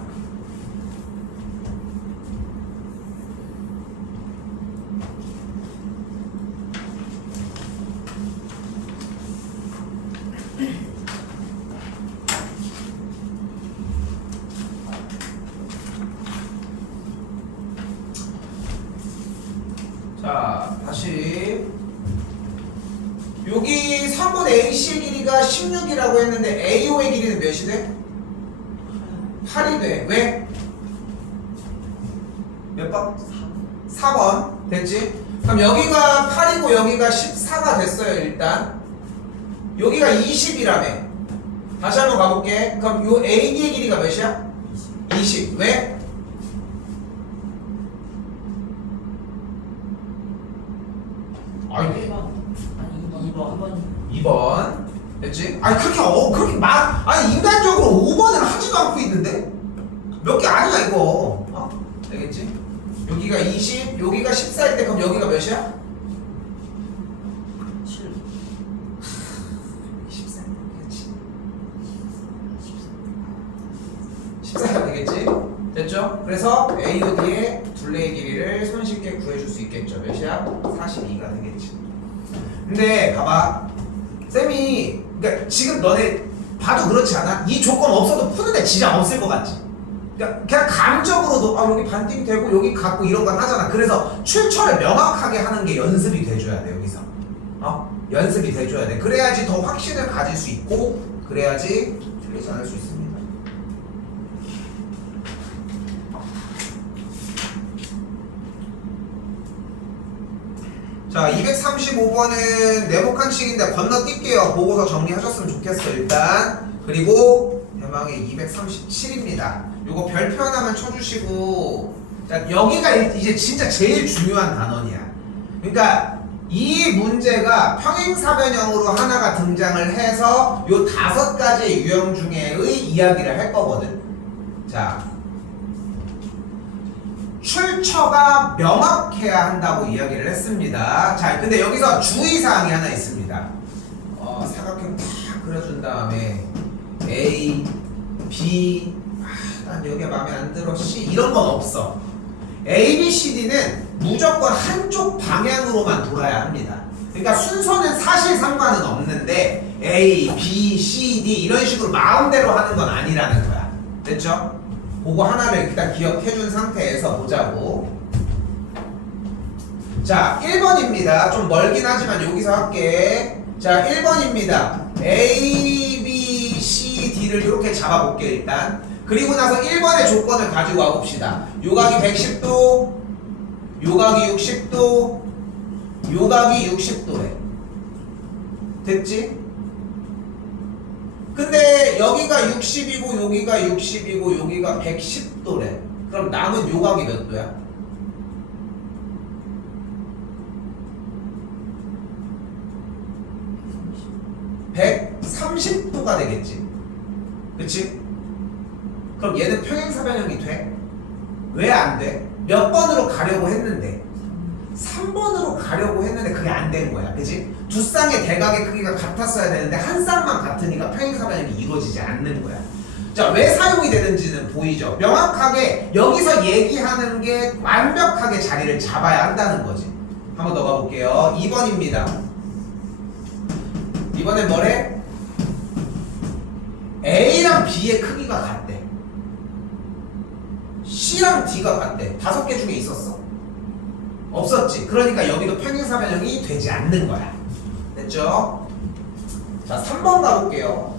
자, 다시 여기 3번 AC의 길이가 16이라고 했는데 AO의 길이는 몇이 돼? 8이 돼. 왜? 몇 번? 4번 됐지? 그럼 여기가 8이고 여기가 14가 됐어요. 일단 여기가 20이라며. 다시 한번 가볼게. 그럼 요 AD의 길이가 몇이야? 20. 왜? 아니 1번. 아니 2번. 2번 됐지? 아니 그렇게 아니 인간적으로 5번을 하지도 않고 있는데 몇 개 아니야 이거. 알겠지? 여기가 20 여기가 14일 때 그럼 여기가 몇이야? 7. 14일 되겠지. 14가 되겠지? 됐죠? 그래서 AOD의 둘레의 길이를 손쉽게 구해줄 수 있겠죠. 몇이야? 42가 되겠지. 근데 봐봐, 쌤이 그러니까 지금 너네 봐도 그렇지 않아? 이 조건 없어도 푸는 애 지장 없을 것 같지? 그러니까 그냥 감적으로도 여기 반띵 되고 여기 갖고 이런 건 하잖아. 그래서 출처를 명확하게 하는 게 연습이 돼줘야 돼. 여기서 연습이 돼줘야 돼. 그래야지 더 확신을 가질 수 있고 그래야지 틀리지 않을 수 있습니다. 자, 235번은 네모칸식인데 건너뛸게요. 보고서 정리하셨으면 좋겠어 일단. 그리고 대망의 237입니다. 요거 별표 하나만 쳐주시고. 자, 여기가 이제 진짜 제일 중요한 단원이야. 그러니까 이 문제가 평행사변형으로 하나가 등장을 해서 요 5가지의 유형 중에의 이야기를 할 거거든. 자, 출처가 명확해야 한다고 이야기를 했습니다. 자, 근데 여기서 주의사항이 하나 있습니다. 사각형 딱 그려준 다음에 A, B, 난 여기가 마음에 안 들어, C 이런 건 없어. A, B, C, D는 무조건 한쪽 방향으로만 돌아야 합니다. 그러니까 순서는 사실 상관은 없는데 A, B, C, D 이런 식으로 마음대로 하는 건 아니라는 거야. 됐죠? 그거 하나를 일단 기억해준 상태에서 보자고. 자, 1번입니다. 좀 멀긴 하지만 여기서 할게. 자, 1번입니다. A, B, C, D를 이렇게 잡아볼게 일단. 그리고 나서 1번의 조건을 가지고 와봅시다. 요각이 110도, 요각이 60도, 요각이 60도래. 됐지? 근데 여기가 60이고 여기가 60이고 여기가 110도래. 그럼 남은 요각이 몇 도야? 130도가 되겠지. 그치? 그럼 얘는 평행사변형이 돼? 왜 안 돼? 몇 번으로 가려고 했는데 3번으로 가려고 했는데 그게 안 된 거야. 그치? 두 쌍의 대각의 크기가 같았어야 되는데 한 쌍만 같으니까 평행사변형이 이루어지지 않는 거야. 자, 왜 사용이 되는지는 보이죠? 명확하게 여기서 얘기하는 게 완벽하게 자리를 잡아야 한다는 거지. 한 번 더 가볼게요. 2번입니다. 이번엔 뭐래? A랑 B의 크기가 같대. C랑 D가 같대. 5개 중에 있었어? 없었지. 그러니까 여기도 평행사변형이 되지 않는 거야. 됐죠? 자, 3번 가볼게요.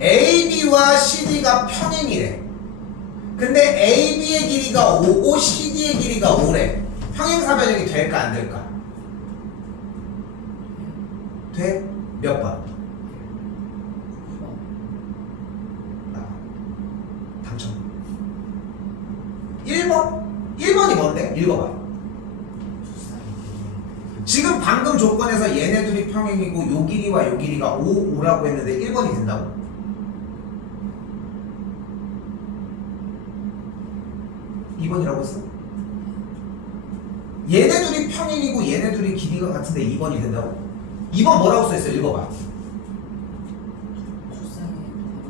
AB와 CD가 평행이래. 근데 AB의 길이가 5고 CD의 길이가 5래. 평행사변형이 될까 안 될까? 돼? 몇 번? 당첨. 1번 읽어봐. 지금 방금 조건에서 얘네들이 평행이고 요 길이와 요 길이가 5, 5라고 했는데 1번이 된다고? (2번이라고 했어? 얘네들이 평행이고 얘네들이 길이가 같은데 2번이 된다고? 2번 뭐라고 써있어? 읽어봐.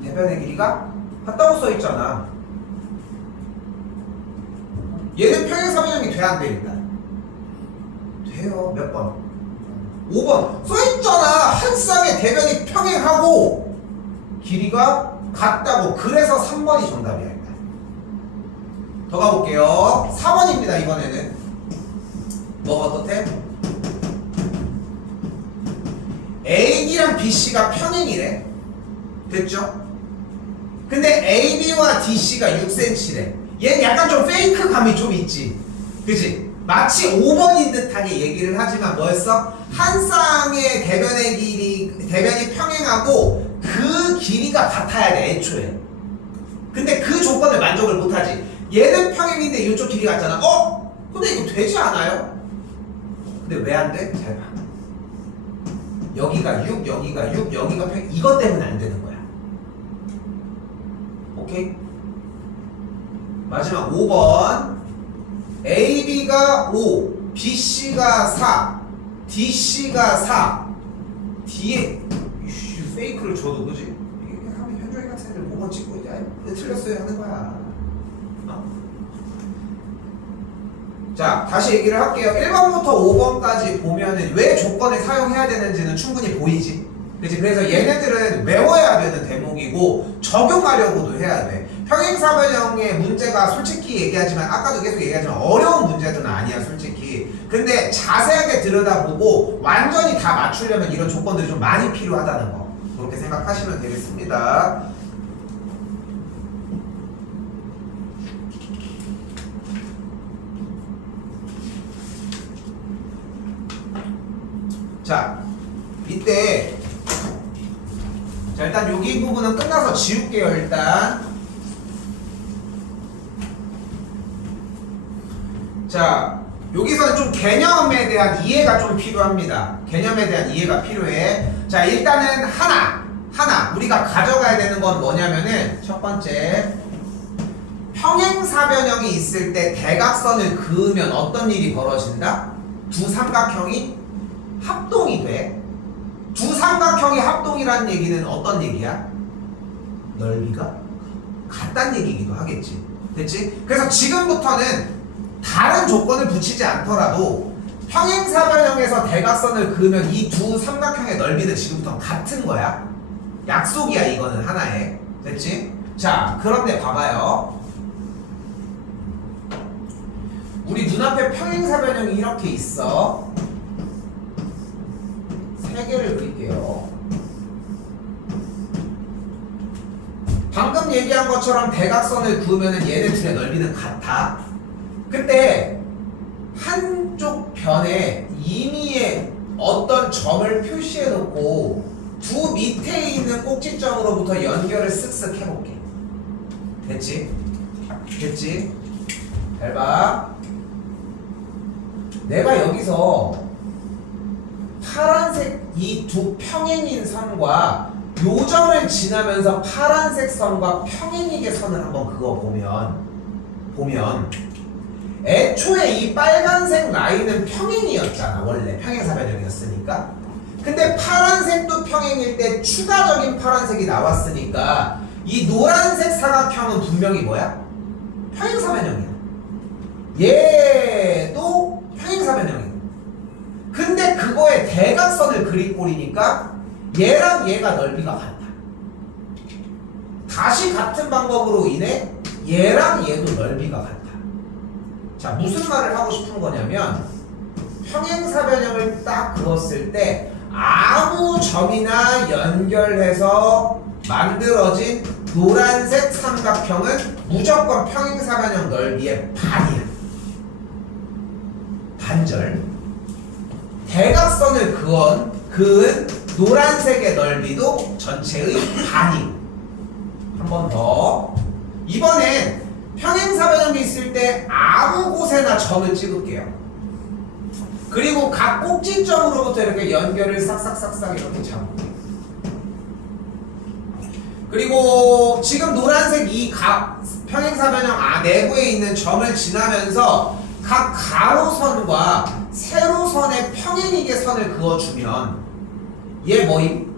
대변의 길이가 같다고 써있잖아. 얘는 평행사변형이 돼야 안 돼? 일단 돼요. 몇 번? 5번 써있잖아. 한 쌍의 대변이 평행하고 길이가 같다고. 그래서 3번이 정답이야. 일단 더 가볼게요. 4번입니다. 이번에는 뭐가 어떻대? AB랑 BC가 평행이래. 됐죠? 근데 AB와 DC가 6cm래. 얘는 약간 좀 페이크 감이 좀 있지. 그치? 마치 5번인 듯하게 얘기를 하지만 뭐였어? 한 쌍의 대변의 대변이 평행하고 그 길이가 같아야 돼, 애초에. 근데 그 조건을 만족을 못하지. 얘는 평행인데 이쪽 길이 같잖아. 근데 이거 되지 않아요? 근데 왜 안 돼? 잘 봐. 여기가 6, 여기가 6, 여기가 평행. 이것 때문에 안 되는 거야. 오케이? 마지막 5번. AB가 5, BC가 4, DC가 4. 뒤에 페이크를 줘도 그지? 이게 하면 현종이 같은 애들 5번 찍고 이제 틀렸어요 하는 거야. 자, 다시 얘기를 할게요. 1번부터 5번까지 보면은 왜 조건을 사용해야 되는지는 충분히 보이지? 그치? 그래서 얘네들은 외워야 되는 대목이고 적용하려고도 해야 돼. 평행사변형의 문제가 솔직히 얘기하지만 아까도 계속 얘기하지만 어려운 문제들은 아니야 솔직히. 근데 자세하게 들여다보고 완전히 다 맞추려면 이런 조건들이 좀 많이 필요하다는 거 그렇게 생각하시면 되겠습니다. 자, 이때 자 일단 여기 부분은 끝나서 지울게요. 일단 자 여기서는 좀 개념에 대한 이해가 좀 필요합니다. 개념에 대한 이해가 필요해. 자 일단은 하나 우리가 가져가야 되는 건 뭐냐면은 첫 번째 평행사변형이 있을 때 대각선을 그으면 어떤 일이 벌어진다? 두 삼각형이 합동이 돼. 두 삼각형이 합동이라는 얘기는 어떤 얘기야? 넓이가 같다는 얘기기도 하겠지. 됐지? 그래서 지금부터는 다른 조건을 붙이지 않더라도 평행사변형에서 대각선을 그으면 이 두 삼각형의 넓이는 지금부터 같은 거야. 약속이야 이거는 하나에. 됐지? 자 그런데 봐봐요. 우리 눈앞에 평행사변형이 이렇게 있어. 세 개를 그릴게요. 방금 얘기한 것처럼 대각선을 그으면 얘네 둘의 넓이는 같아. 근데 한쪽 변에 임의의 어떤 점을 표시해 놓고 두 밑에 있는 꼭지점으로부터 연결을 쓱쓱 해볼게. 됐지? 됐지? 잘 봐. 내가 여기서 파란색 이 두 평행인 선과 요 점을 지나면서 파란색 선과 평행이게 선을 한번 그어보면 애초에 이 빨간색 라인은 평행이었잖아. 원래 평행사변형이었으니까. 근데 파란색도 평행일 때 추가적인 파란색이 나왔으니까 이 노란색 사각형은 분명히 뭐야? 평행사변형이야. 얘도 평행사변형이야. 근데 그거에 대각선을 그린 꼴이니까 얘랑 얘가 넓이가 같다. 다시 같은 방법으로 인해 얘랑 얘도 넓이가 같다. 자, 무슨 말을 하고 싶은 거냐면 평행사변형을 딱 그었을 때 아무 점이나 연결해서 만들어진 노란색 삼각형은 무조건 평행사변형 넓이의 반이야. 반절. 대각선을 그은 노란색의 넓이도 전체의 반이고. 한 번 더. 이번엔 평행사변형이 있을 때 아무 곳에나 점을 찍을게요. 그리고 각 꼭지점으로부터 이렇게 연결을 싹싹싹싹 이렇게 잡을게요. 그리고 지금 노란색 이 평행사변형 내부에 있는 점을 지나면서 각 가로선과 세로선의 평행이게 선을 그어주면 얘 뭐임?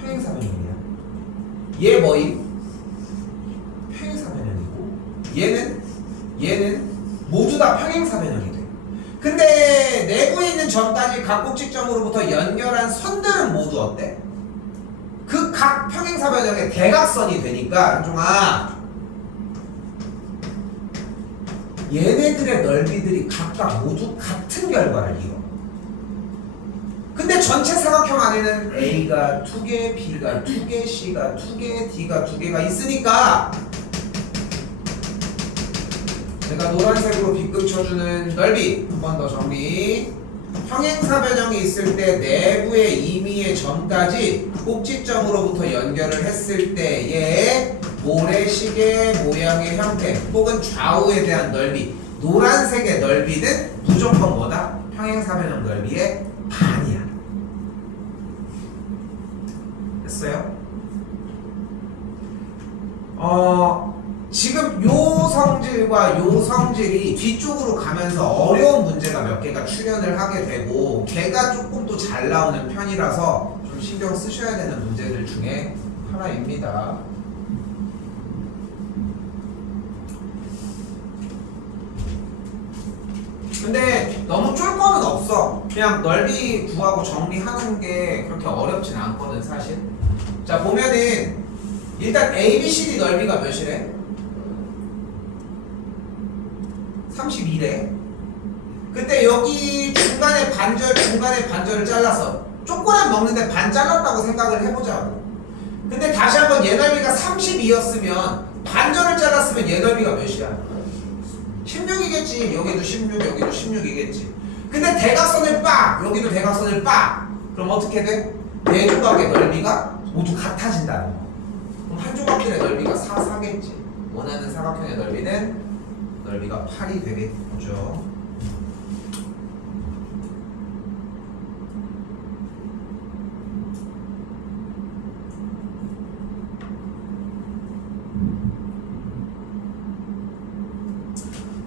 평행사변형이야. 얘 뭐임? 평행사변형이고 얘는 모두 다 평행사변형이 돼. 근데 내부에 있는 점까지 각 꼭지점으로부터 연결한 선들은 모두 어때? 그 각 평행사변형의 대각선이 되니까 현종아 얘네들의 넓이들이 각각 모두 같은 결과를 이뤄. 근데 전체 사각형 안에는 A가 2개, B가 2개, C가 2개, D가 2개가 있으니까 제가 노란색으로 B급 쳐주는 넓이 한 번 더 정리. 평행사변형이 있을 때 내부의 임의의 점까지 꼭지점으로부터 연결을 했을 때의 모래시계 모양의 형태 혹은 좌우에 대한 넓이, 노란색의 넓이는 무조건 뭐다? 평행사변형 넓이의 반이야. 됐어요? 지금 요 성질과 요 성질이 뒤쪽으로 가면서 어려운 문제가 몇 개가 출현을 하게 되고 걔가 조금 더 잘 나오는 편이라서 좀 신경 쓰셔야 되는 문제들 중에 하나입니다. 근데 너무 쫄 거는 없어. 그냥 넓이 구하고 정리하는 게 그렇게 어렵진 않거든 사실. 자 보면은 일단 ABCD 넓이가 몇이래? 32래. 그때 여기 중간에 반절을 잘라서 초콜릿 먹는데 반 잘랐다고 생각을 해보자고. 근데 다시 한번 얘 넓이가 32였으면 반절을 잘랐으면 얘 넓이가 몇이야? 16이겠지. 여기도 16, 여기도 16이겠지. 근데 대각선을 빡! 여기도 대각선을 빡! 그럼 어떻게 돼? 네 조각의 넓이가 모두 같아진다는 거. 그럼 한 조각들의 넓이가 4겠지. 원하는 사각형의 넓이는 넓이가 8이 되겠죠.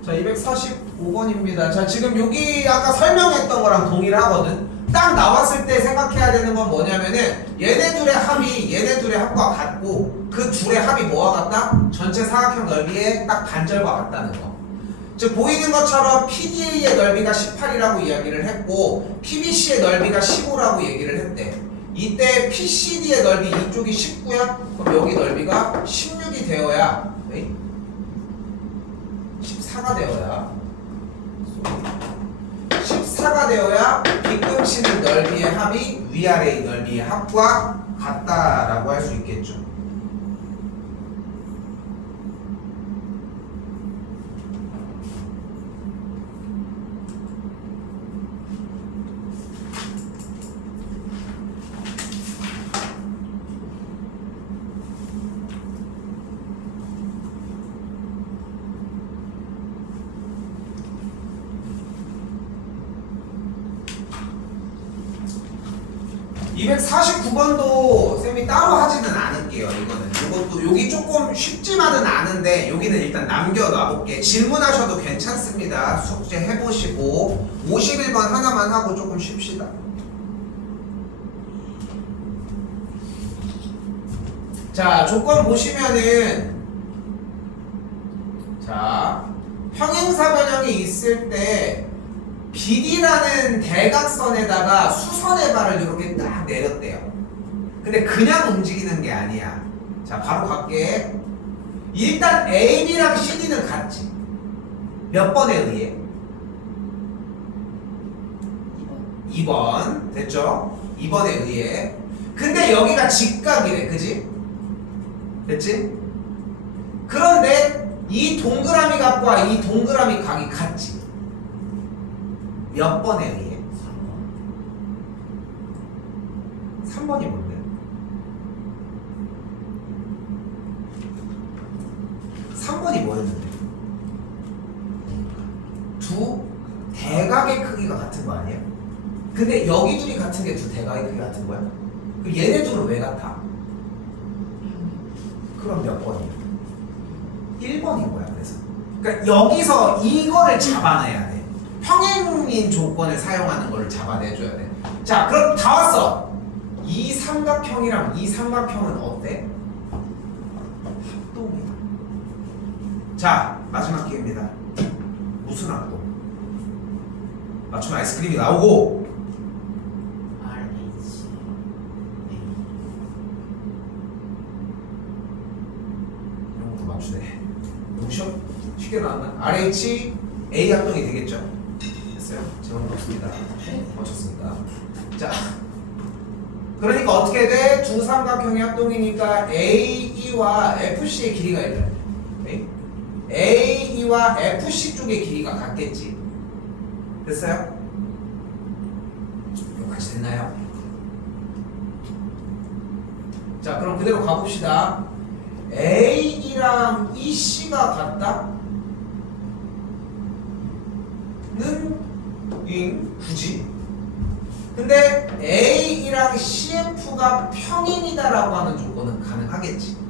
자, 245번입니다. 자, 지금 여기 아까 설명했던 거랑 동일하거든. 딱 나왔을 때 생각해야 되는 건 뭐냐면은 얘네 둘의 합이 얘네 둘의 합과 같고 그 둘의 합이 뭐와 같다? 전체 사각형 넓이의 딱 반절과 같다는 거. 즉 보이는 것처럼 PDA의 넓이가 18이라고 이야기를 했고 PBC의 넓이가 15라고 얘기를 했대. 이때 PCD의 넓이 이쪽이 19야? 그럼 여기 넓이가 16이 되어야 14가 되어야 14가 되어야 뒤꿈치는 넓이의 합이 위아래의 넓이의 합과 같다라고 할 수 있겠죠. (249번도) 쌤이 따로 하지는 않을게요. 이것도 여기 조금 쉽지만은 않은데 여기는 일단 남겨놔볼게. 질문하셔도 괜찮습니다. 숙제 해보시고 51번 하나만 하고 조금 쉽시다. 자, 조건 보시면은 자, 평행사변형이 있을 때 BD라는 대각선에다가 수선의 발을 이렇게 딱 내렸대요. 근데 그냥 움직이는 게 아니야. 자, 바로 갈게. 일단 AB랑 CD는 같지. 몇 번에 의해? 2번. 됐죠? 2번에 의해. 근데 여기가 직각이래. 그지? 됐지? 그런데 이 동그라미 각과 이 동그라미 각이 같지. 몇 번에 의해? 3번이 뭔데? 근데 여기 둘이 같은 게 두 대각이 크게 같은 거야? 그럼 얘네 둘은 왜 같아? 그럼 몇 번이야? 1번인 거야. 그래서 그러니까 여기서 이거를 잡아내야 돼. 평행인 조건을 사용하는 걸 잡아내줘야 돼. 자, 그럼 다 왔어. 이 삼각형이랑 이 삼각형은 어때? 합동이야. 자, 마지막 기회입니다. 무슨 합동? 맞추면 아이스크림이 나오고. RH 이런 것도 맞추네. 너무 쉽게 나왔나? RH A 합동이 되겠죠? 됐어요? 제목은 없습니다. 맞췄습니다. 자, 그러니까 어떻게 돼? 두 삼각형의 합동이니까 AE와 FC의 길이가 있다. AE와 FC 쪽의 길이가 같겠지. 됐어요? 여기까지 됐나요? 자, 그럼 그대로 가봅시다. AE랑 EC가 같다? 는 굳이. 근데 A랑 CF가 평행이다라고 하는 조건은 가능하겠지.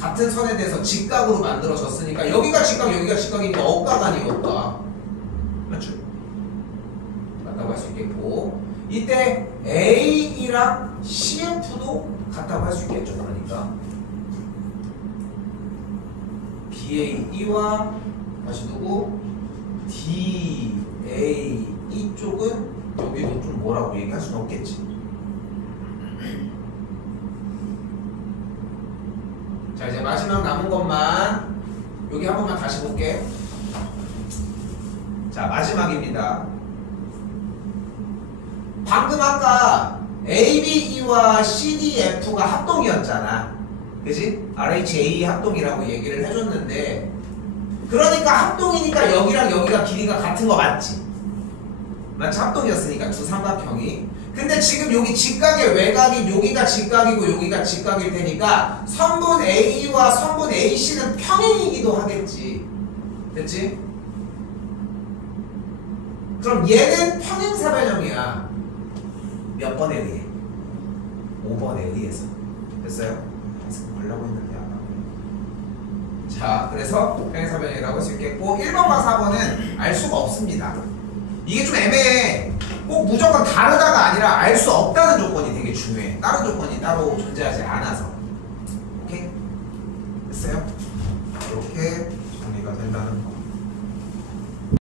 같은 선에 대해서 직각으로 만들어졌으니까 여기가 직각 여기가 직각이니까 억각 아니에요 억각. 맞죠? 맞다고 할 수 있겠고 이때 A랑 CF도 같다고 할 수 있겠죠. 그러니까 BAE와 다시 두고 DAE 쪽은 여기도 좀 뭐라고 얘기할 수는 없겠지. 자, 이제 마지막 남은 것만 여기 한 번만 다시 볼게. 자, 마지막입니다. 방금 아까 ABE와 CDF가 합동이었잖아. 그지? RHA 합동이라고 얘기를 해줬는데 그러니까 합동이니까 여기랑 여기가 길이가 같은 거 맞지? 맞지? 합동이었으니까 두 삼각형이. 근데 지금 여기 직각의 외곽인 여기가 직각이고 여기가 직각일 테니까 선분 A와 선분 AC는 평행이기도 하겠지. 됐지? 그럼 얘는 평행사변형이야. 몇 번에 의해? 5번에 의해서. 됐어요? 보려고 했는데 안 나오네. 자, 그래서 평행사변형이라고 할 수 있겠고 1번과 4번은 알 수가 없습니다. 이게 좀 애매해. 꼭 무조건 다르다가 아니라 알 수 없다는 조건이 되게 중요해. 다른 조건이 따로 존재하지 않아서. 오케이? 됐어요? 이렇게 정리가 된다는 거.